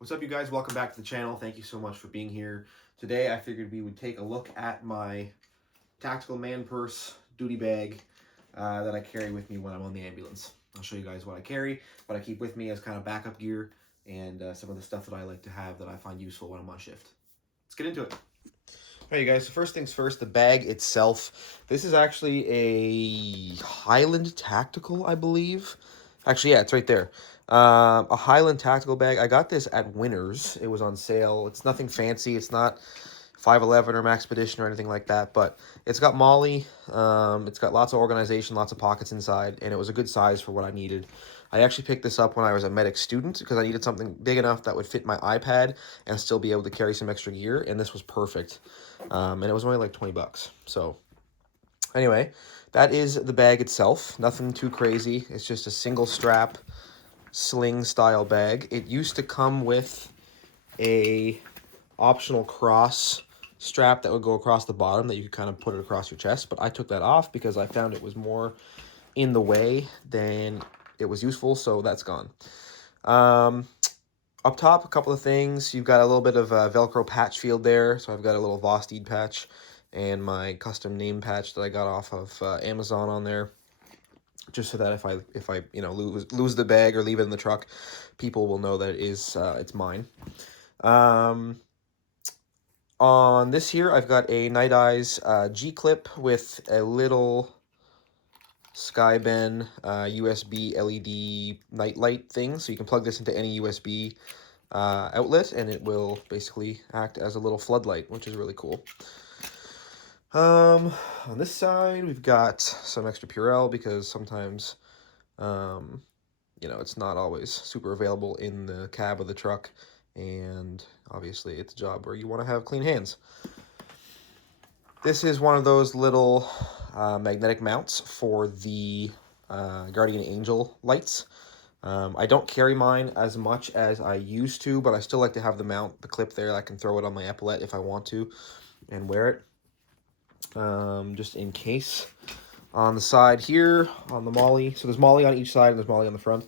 What's up, you guys? Welcome back to the channel. Thank you so much for being here. Today, I figured we would take a look at my tactical man purse duty bag that I carry with me when I'm on the ambulance. I'll show you guys what I carry, what I keep with me as kind of backup gear, and some of the stuff that I like to have that I find useful when I'm on shift. Let's get into it. All right, you guys, so first things first, the bag itself. This is actually a Highland Tactical, I believe. Actually, yeah, it's right there. A Highland Tactical bag. I got this at Winners. It was on sale. It's nothing fancy. It's not 511 or Maxpedition or anything like that, but it's got Molly. It's got lots of organization, lots of pockets inside, and it was a good size for what I needed. I actually picked this up when I was a medic student because I needed something big enough that would fit my iPad and still be able to carry some extra gear, and this was perfect. And it was only like 20 bucks. So anyway, that is the bag itself. Nothing too crazy. It's just a single strap sling style bag. It used to come with a optional cross strap that would go across the bottom that you could kind of put it across your chest, but I took that off because I found it was more in the way than it was useful, so that's gone. Up top, a couple of things. You've got a little bit of a Velcro patch field there, so I've got a little Vosteed patch and my custom name patch that I got off of Amazon on there, just so that if I lose the bag or leave it in the truck, people will know that it's mine. On this here, I've got a Night Eyes G-clip with a little Skyben USB LED night light thing, so you can plug this into any USB outlet, and it will basically act as a little floodlight, which is really cool. On this side, we've got some extra Purell because sometimes, it's not always super available in the cab of the truck, and obviously it's a job where you want to have clean hands. This is one of those little magnetic mounts for the Guardian Angel lights. I don't carry mine as much as I used to, but I still like to have the clip there. I can throw it on my epaulette if I want to and wear it, just in case. On the side here, on the Molly, so there's Molly on each side and there's Molly on the front.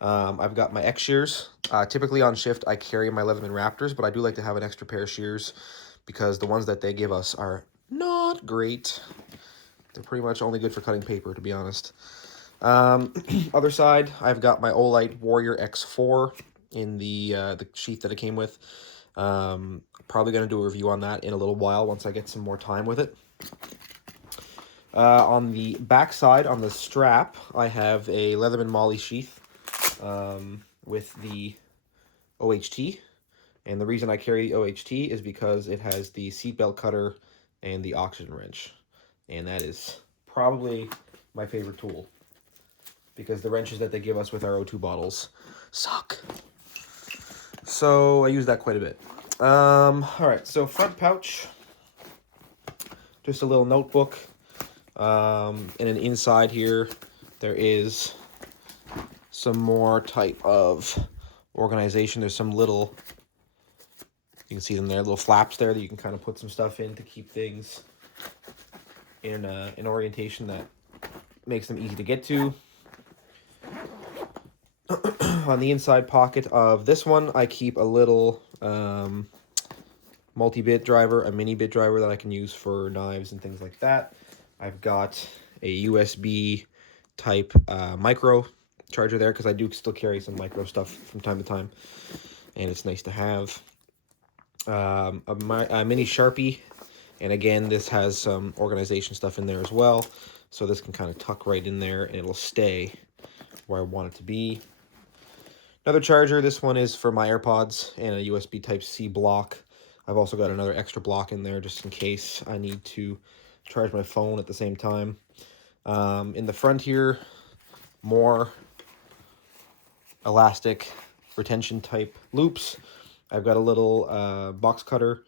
I've got my X shears. Typically on shift, I carry my Leatherman Raptors, but I do like to have an extra pair of shears because the ones that they give us are not great. They're pretty much only good for cutting paper, to be honest. Other side, I've got my Olight Warrior X4 in the sheath that it came with. Probably going to do a review on that in a little while once I get some more time with it. On the back side, on the strap, I have a Leatherman Molly sheath with the OHT. And the reason I carry the OHT is because it has the seatbelt cutter and the oxygen wrench. And that is probably my favorite tool, because the wrenches that they give us with our O2 bottles suck. So I use that quite a bit. All right, so front pouch, just a little notebook. And then inside here, there is some more type of organization. There's some little, you can see them there, little flaps there that you can kind of put some stuff in to keep things in an orientation that makes them easy to get to. On the inside pocket of this one, I keep a little multi-bit driver, a mini bit driver that I can use for knives and things like that. I've got a USB type micro charger there because I do still carry some micro stuff from time to time, and it's nice to have. A mini Sharpie, and again, this has some organization stuff in there as well, so this can kind of tuck right in there and it'll stay where I want it to be. Another charger, this one is for my AirPods, and a USB Type-C block. I've also got another extra block in there just in case I need to charge my phone at the same time. In the front here, more elastic retention type loops. I've got a little box cutter,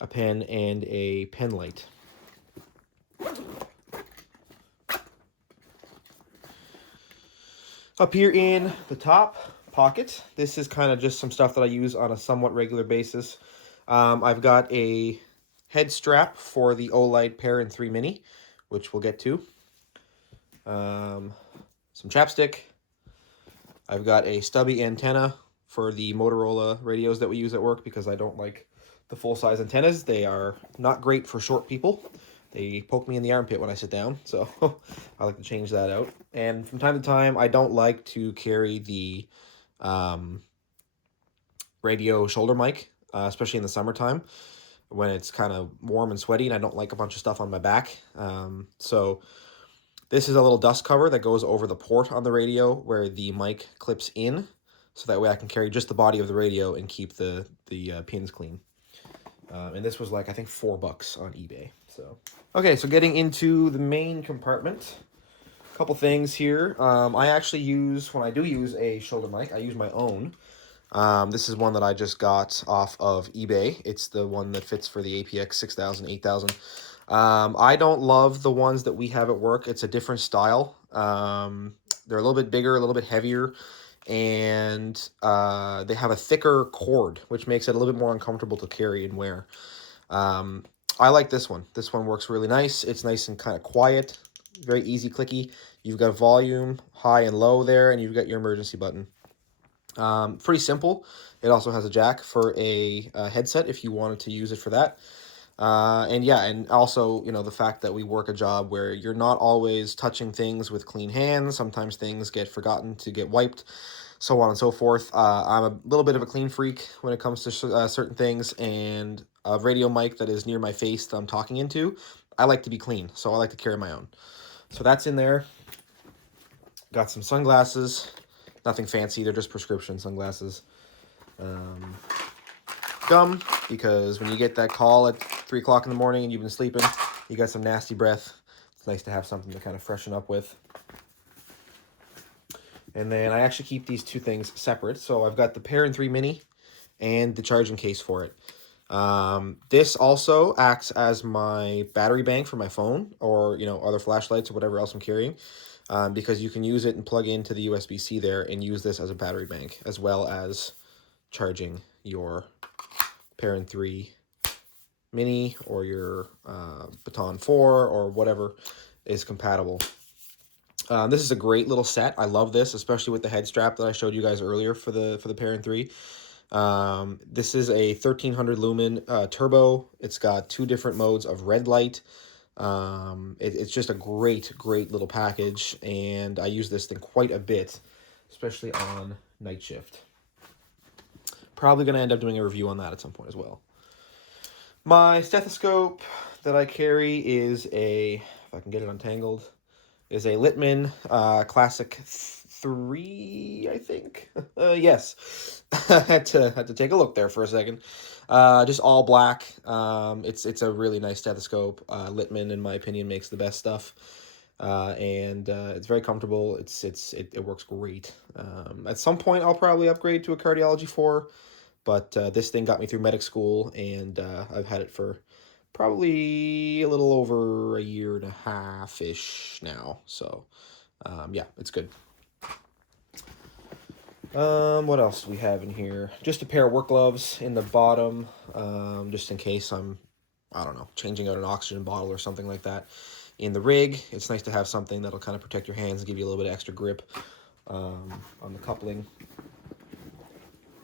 a pen, and a pen light. Up here in the top pocket, this is kind of just some stuff that I use on a somewhat regular basis. I've got a head strap for the Olight Pair and 3 Mini, which we'll get to. Some chapstick. I've got a stubby antenna for the Motorola radios that we use at work because I don't like the full-size antennas. They are not great for short people. They poke me in the armpit when I sit down, so I like to change that out. And from time to time, I don't like to carry the radio shoulder mic, especially in the summertime when it's kind of warm and sweaty and I don't like a bunch of stuff on my back. So this is a little dust cover that goes over the port on the radio where the mic clips in, so that way I can carry just the body of the radio and keep the pins clean. And this was like, I think, $4 on eBay. So okay, so getting into the main compartment. A couple things here. I actually use, when I do use a shoulder mic, I use my own. This is one that I just got off of eBay. It's the one that fits for the APX 6000, 8000. I don't love the ones that we have at work. It's a different style. They're a little bit bigger, a little bit heavier, and they have a thicker cord, which makes it a little bit more uncomfortable to carry and wear. I like this one. This one works really nice. It's nice and kind of quiet, very easy clicky. You've got volume, high and low there, and you've got your emergency button. Pretty simple. It also has a jack for a headset if you wanted to use it for that. And yeah, and also, you know, the fact that we work a job where you're not always touching things with clean hands. Sometimes things get forgotten to get wiped, so on and so forth. I'm a little bit of a clean freak when it comes to certain things, and a radio mic that is near my face that I'm talking into, I like to be clean, so I like to carry my own. So that's in there. Got some sunglasses. Nothing fancy, they're just prescription sunglasses. Gum, because when you get that call at 3 o'clock in the morning and you've been sleeping, you got some nasty breath. It's nice to have something to kind of freshen up with. And then I actually keep these two things separate. So I've got the Pair 3 Mini and the charging case for it. This also acts as my battery bank for my phone, or, you know, other flashlights or whatever else I'm carrying. Because you can use it and plug into the USB-C there and use this as a battery bank, as well as charging your Pair 3 Mini or your Baton 4 or whatever is compatible. This is a great little set. I love this, especially with the head strap that I showed you guys earlier for the Pair 3. This is a 1300 lumen turbo. It's got 2 different modes of red light. It's just a great little package, and I use this thing quite a bit, especially on night shift. Probably going to end up doing a review on that at some point as well. My stethoscope that I carry is if I can get it untangled, is a Littmann Classic 3, I think. Yes. had to take a look there for a second. Just all black. It's a really nice stethoscope. Littmann, in my opinion, makes the best stuff. And it's very comfortable. It works great. At some point, I'll probably upgrade to a Cardiology 4, but this thing got me through medic school, and I've had it for probably a little over a year and a half-ish now. So, yeah, it's good. What else do we have in here? Just a pair of work gloves in the bottom, just in case I'm, I don't know, changing out an oxygen bottle or something like that. In the rig, it's nice to have something that'll kind of protect your hands and give you a little bit of extra grip on the coupling.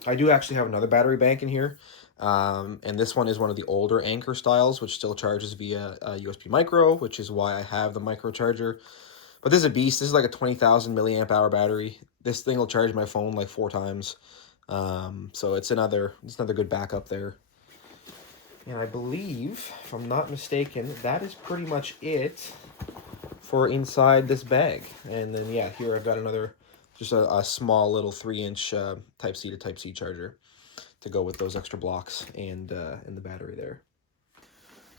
I do actually have another battery bank in here, and this one is one of the older Anchor styles, which still charges via USB micro, which is why I have the micro charger. But this is a beast. This is like a 20,000 milliamp hour battery. This thing will charge my phone like 4 times. So it's another good backup there. And I believe, if I'm not mistaken, that is pretty much it for inside this bag. And then, yeah, here I've got another, just a small little 3-inch Type-C to Type-C charger to go with those extra blocks and the battery there.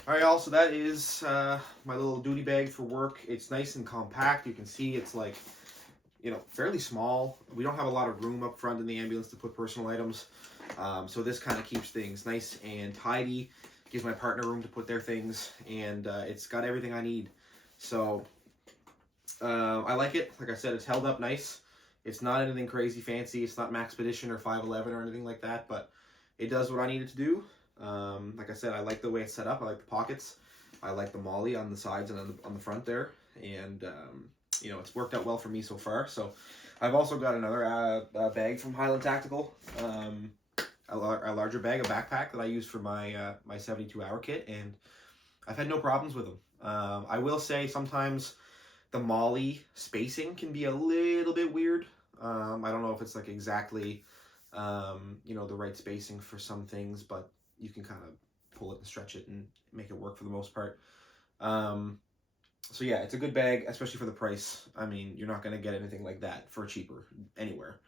All right, y'all, so that is my little duty bag for work. It's nice and compact. You can see it's like, you know, fairly small. We don't have a lot of room up front in the ambulance to put personal items. So this kind of keeps things nice and tidy, gives my partner room to put their things, and it's got everything I need. So I like it. Like I said, it's held up nice. It's not anything crazy fancy. It's not Maxpedition or 511 or anything like that, but it does what I need it to do. Like I said, I like the way it's set up. I like the pockets. I like the MOLLE on the sides and on the front there. And, you know, it's worked out well for me so far. So I've also got another bag from Highland Tactical, a larger bag, a backpack that I use for my my 72-hour kit, and I've had no problems with them. I will say sometimes the MOLLE spacing can be a little bit weird. I don't know if it's like exactly, you know, the right spacing for some things, but you can kind of pull it and stretch it and make it work for the most part. So yeah, it's a good bag, especially for the price. I mean, you're not going to get anything like that for cheaper anywhere.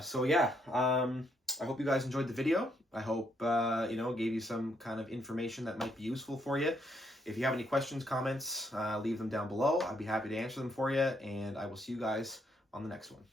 So yeah, I hope you guys enjoyed the video. I hope, you know, gave you some kind of information that might be useful for you. If you have any questions, comments, leave them down below. I'd be happy to answer them for you, and I will see you guys on the next one.